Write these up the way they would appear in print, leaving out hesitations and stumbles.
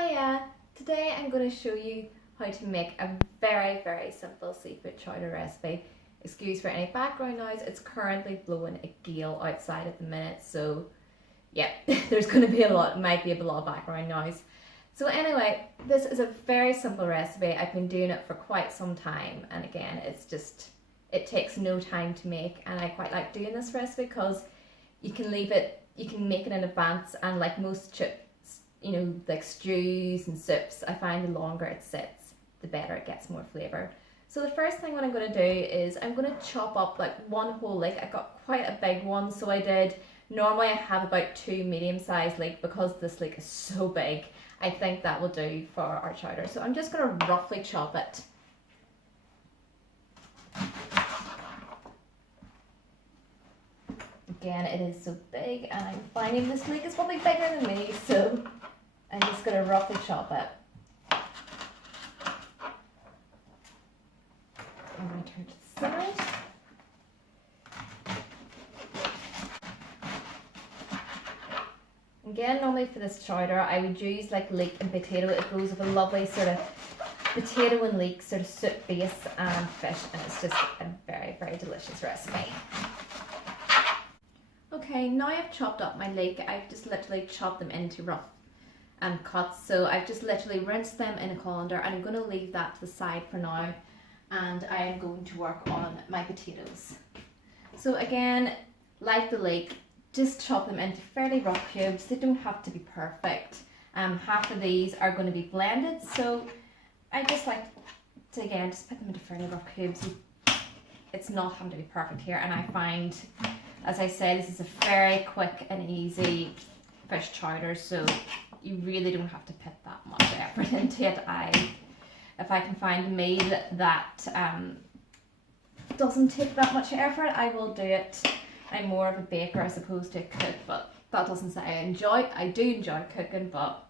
Hiya! Today I'm going to show you how to make a very simple seafood chowder recipe. Excuse for any background noise, it's currently blowing a gale outside at the minute, so yeah, there's going to be might be a lot of background noise. So anyway, this is a very simple recipe. I've been doing it for quite some time, and again, it takes no time to make, and I quite like doing this recipe because you can make it in advance, and like most chips, you know, like stews and soups, I find the longer it sits, the better it gets more flavour. So the first thing what I'm going to do is I'm going to chop up like one whole leek. I got quite a big one, so normally I have about 2 medium-sized leek. Because this leek is so big, I think that will do for our chowder. So I'm just going to roughly chop it. Again, it is so big, and I'm finding this leek is probably bigger than me, so I'm just going to roughly chop it. I'm going to turn to the side. Again, normally for this chowder, I would use like leek and potato. It goes with a lovely sort of potato and leek sort of soup base and fish, and it's just a very delicious recipe. Okay, now I've chopped up my leek. I've just literally chopped them into rough cuts. So I've just literally rinsed them in a colander, and I'm going to leave that to the side for now. And I am going to work on my potatoes. So again, like the leek, just chop them into fairly rough cubes. They don't have to be perfect. Half of these are going to be blended, so I just like to again just put them into fairly rough cubes. It's not having to be perfect here, and I find, as I say, this is a very quick and easy fish chowder, so you really don't have to put that much effort into it. If I can find a meal that doesn't take that much effort, I will do it. I'm more of a baker as opposed to a cook, but that doesn't say I do enjoy cooking, but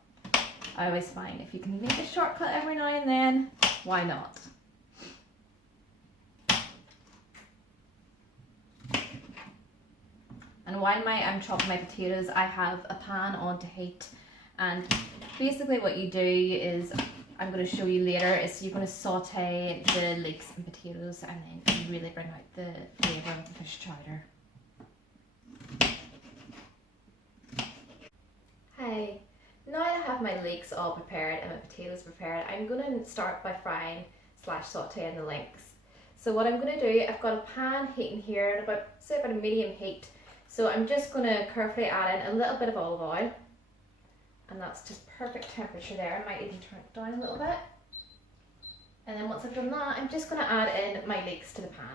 I always find if you can make a shortcut every now and then, why not? And while I'm chopping my potatoes, I have a pan on to heat, and basically what you do is, I'm going to show you later, is you're going to saute the leeks and potatoes, and then you really bring out the flavour of the fish chowder. Hi, now that I have my leeks all prepared and my potatoes prepared, I'm going to start by frying / sauteing the leeks. So what I'm going to do, I've got a pan heating here at about a medium heat. So I'm just going to carefully add in a little bit of olive oil, and that's just perfect temperature there. I might even turn it down a little bit. And then once I've done that, I'm just going to add in my leeks to the pan.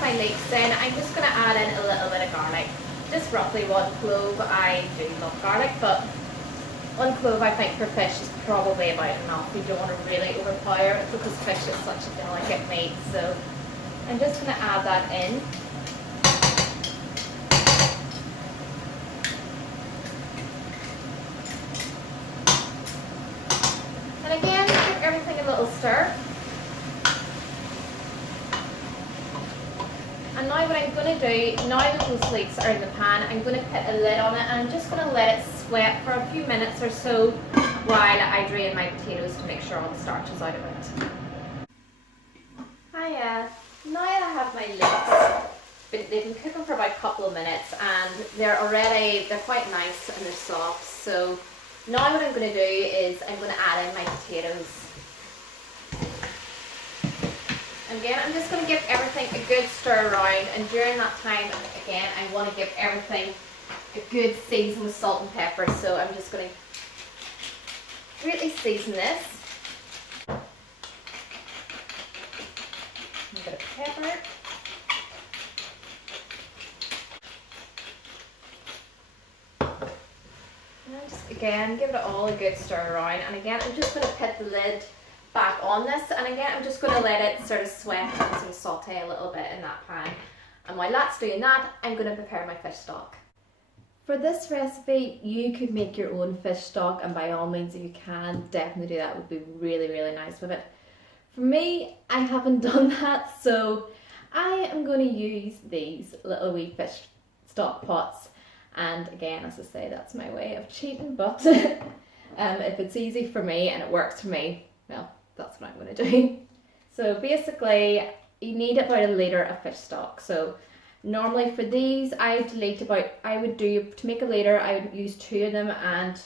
My leeks in, I'm just going to add in a little bit of garlic, just roughly 1 clove. I do love garlic, but 1 clove I think for fish is probably about enough. You don't want to really overpower it because fish is such a delicate meat, so I'm just going to add that in. And again, give everything a little stir. And now what I'm going to do, now that those leeks are in the pan, I'm going to put a lid on it, and I'm just going to let it sweat for a few minutes or so while I drain my potatoes to make sure all the starch is out of it. Hiya! Now that I have my leeks, they've been cooking for about a couple of minutes, and they're quite nice and they're soft. So now what I'm going to do is I'm going to add in my potatoes. Again, I'm just going to give everything a good stir around, and during that time, again, I want to give everything a good season with salt and pepper. So I'm just going to really season this. A bit of pepper. And just again, give it all a good stir around. And again, I'm just going to put the lid back on this, and again I'm just going to let it sort of sweat and sort of saute a little bit in that pan. And while that's doing that, I'm going to prepare my fish stock. For this recipe, you could make your own fish stock, and by all means, if you can, definitely do that. It would be really, really nice with it. For me, I haven't done that, so I am going to use these little wee fish stock pots. And again, as I say, that's my way of cheating, but if it's easy for me and it works for me, well, that's what I'm going to do. So basically, you need about a litre of fish stock. So normally for these, to make a litre, I would use 2 of them and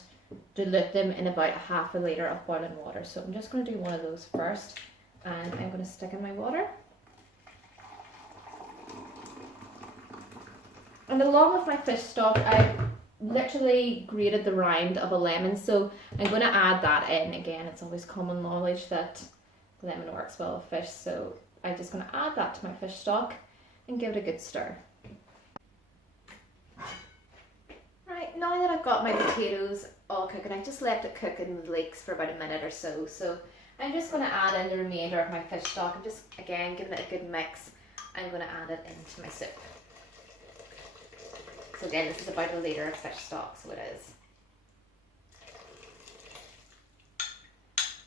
dilute them in about half a litre of boiling water. So I'm just going to do one of those first, and I'm going to stick in my water. And along with my fish stock, I've literally grated the rind of a lemon, so I'm going to add that in. Again, it's always common knowledge that lemon works well with fish, so I'm just going to add that to my fish stock and give it a good stir. Right, now that I've got my potatoes all cooking, I just left it cook in the leeks for about a minute or so. So I'm just going to add in the remainder of my fish stock and just, again, giving it a good mix. I'm going to add it into my soup. So again, this is about a litre of fish stock, so it is.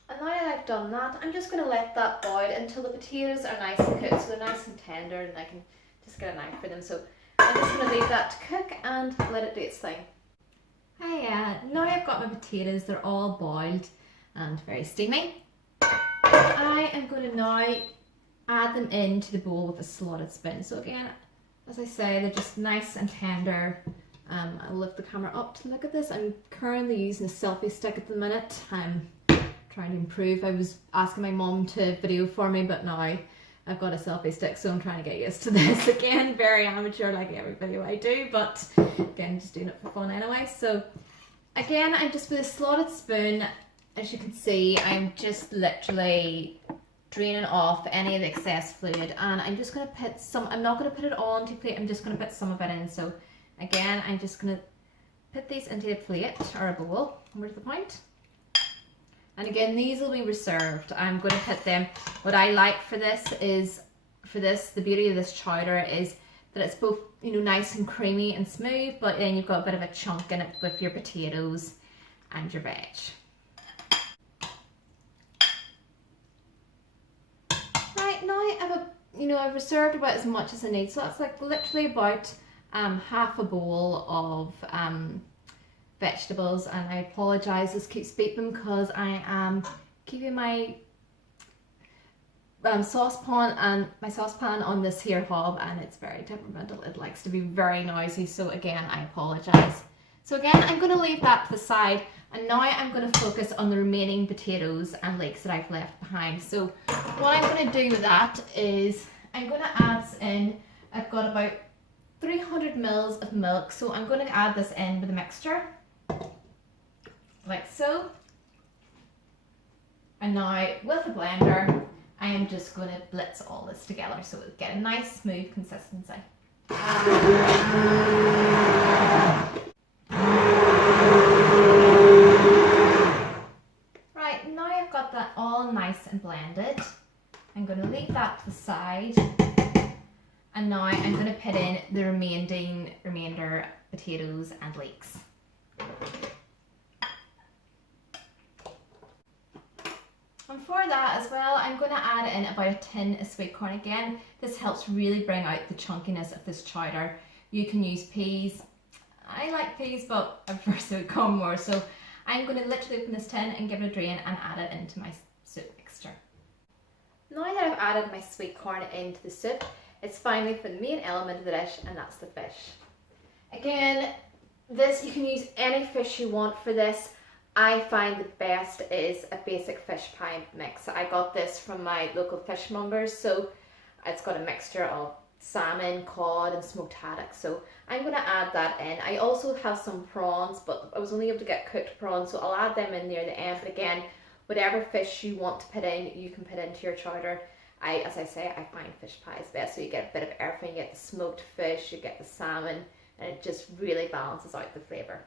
And now that I've done that, I'm just going to let that boil until the potatoes are nice and cooked, so they're nice and tender, and I can just get a knife for them. So I'm just going to leave that to cook and let it do its thing. Hiya, now I've got my potatoes, they're all boiled and very steamy. I am going to now add them into the bowl with a slotted spoon. So again, as I say, they're just nice and tender. I'll lift the camera up to look at this. I'm currently using a selfie stick at the minute. I'm trying to improve. I was asking my mum to video for me, but now I've got a selfie stick, so I'm trying to get used to this. Again, very amateur like every video I do, but again, just doing it for fun anyway. So again, I'm just with a slotted spoon. As you can see, I'm just literally draining off any of the excess fluid, and I'm just going to put some, I'm not going to put it all into a plate, I'm just going to put some of it in. So again, I'm just going to put these into a plate or a bowl. Where's the point? And again, these will be reserved. I'm going to put them, what I like for this is, the beauty of this chowder is that it's both, you know, nice and creamy and smooth, but then you've got a bit of a chunk in it with your potatoes and your veg. Right, now I've reserved about as much as I need, so that's like literally about half a bowl of vegetables. And I apologise, this keeps beeping because I am keeping my saucepan on this here hob, and it's very temperamental. It likes to be very noisy, so again, I apologise. So again, I'm going to leave that to the side, and now I'm going to focus on the remaining potatoes and leeks that I've left behind. So what I'm going to do with that is I'm going to add in, I've got about 300 mils of milk, so I'm going to add this in with a mixture, like so. And now with a blender, I am just going to blitz all this together so it'll get a nice smooth consistency. Right, now I've got that all nice and blended. I'm going to leave that to the side. And now I'm going to put in the remainder potatoes and leeks. And for that as well, I'm going to add in about a tin of sweet corn. Again, this helps really bring out the chunkiness of this chowder. You can use peas. I like peas, but I prefer sweet corn more. So I'm going to literally open this tin and give it a drain and add it into my soup mixture. Now that I've added my sweet corn into the soup, it's finally for the main element of the dish, and that's the fish. Again, this, you can use any fish you want for this. I find the best is a basic fish pie mix. I got this from my local fishmongers, so it's got a mixture of salmon, cod and smoked haddock, so I'm going to add that in. I also have some prawns, but I was only able to get cooked prawns, so I'll add them in near the end. But again, whatever fish you want to put in, you can put into your chowder. As I say, I find fish pie is best, so you get a bit of everything. You get the smoked fish, you get the salmon, and it just really balances out the flavour.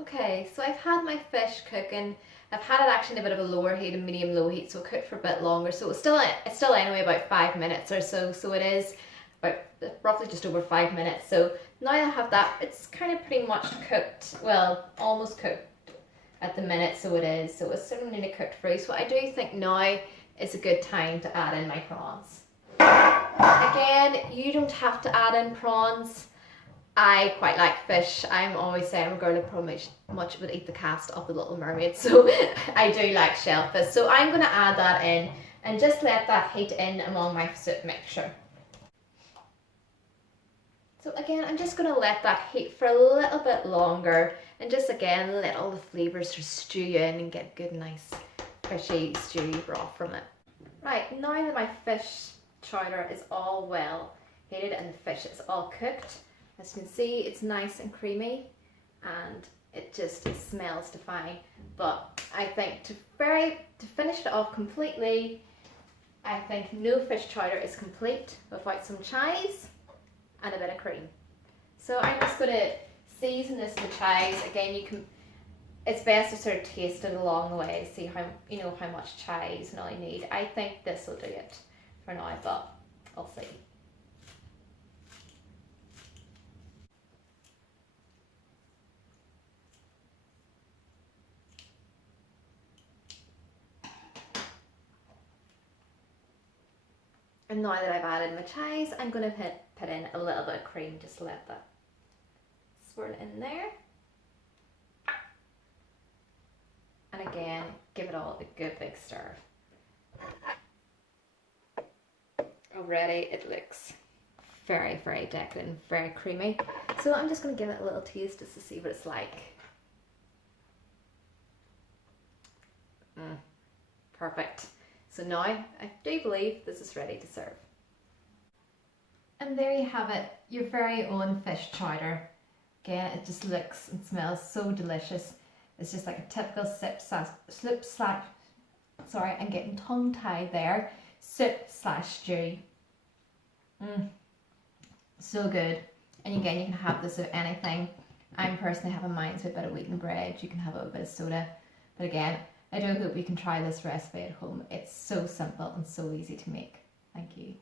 Okay, so I've had my fish cooking. I've had it actually in a bit of a lower heat, a medium low heat, so it cooked for a bit longer. So it's still anyway about 5 minutes or so. So it is about roughly just over 5 minutes. So now I have that, it's kind of pretty much cooked, well, almost cooked at the minute, so it is. So it's sort of nearly cooked through. So I do think now is a good time to add in my prawns. Again, you don't have to add in prawns. I quite like fish. I'm always saying I'm a girl who probably much would eat the cast of the Little Mermaid, so I do like shellfish. So I'm going to add that in and just let that heat in among my soup mixture. So again, I'm just going to let that heat for a little bit longer and just again let all the flavours just stew in and get good nice fishy stewy broth from it. Right, now that my fish chowder is all well heated and the fish is all cooked, as you can see it's nice and creamy and it smells divine. But I think to finish it off completely, I think no fish chowder is complete without some chives and a bit of cream. So I'm just going to season this with chives. Again, it's best to sort of taste it along the way, see how how much chives and all you need. I think this will do it for now, but I'll see. And now that I've added my chives, I'm going to put in a little bit of cream, just to let that swirl in there. And again, give it all a good big stir. Already it looks very, very decadent, very creamy. So I'm just going to give it a little taste just to see what it's like. Perfect. So now I do believe this is ready to serve. And there you have it, your very own fish chowder. Again, it just looks and smells so delicious. It's just like a typical I'm getting tongue-tied there. Soup/stew. So good. And again, you can have this with anything. I'm personally having mine with a bit of wheaten bread. You can have it with a bit of soda. But again, I do hope you can try this recipe at home. It's so simple and so easy to make. Thank you.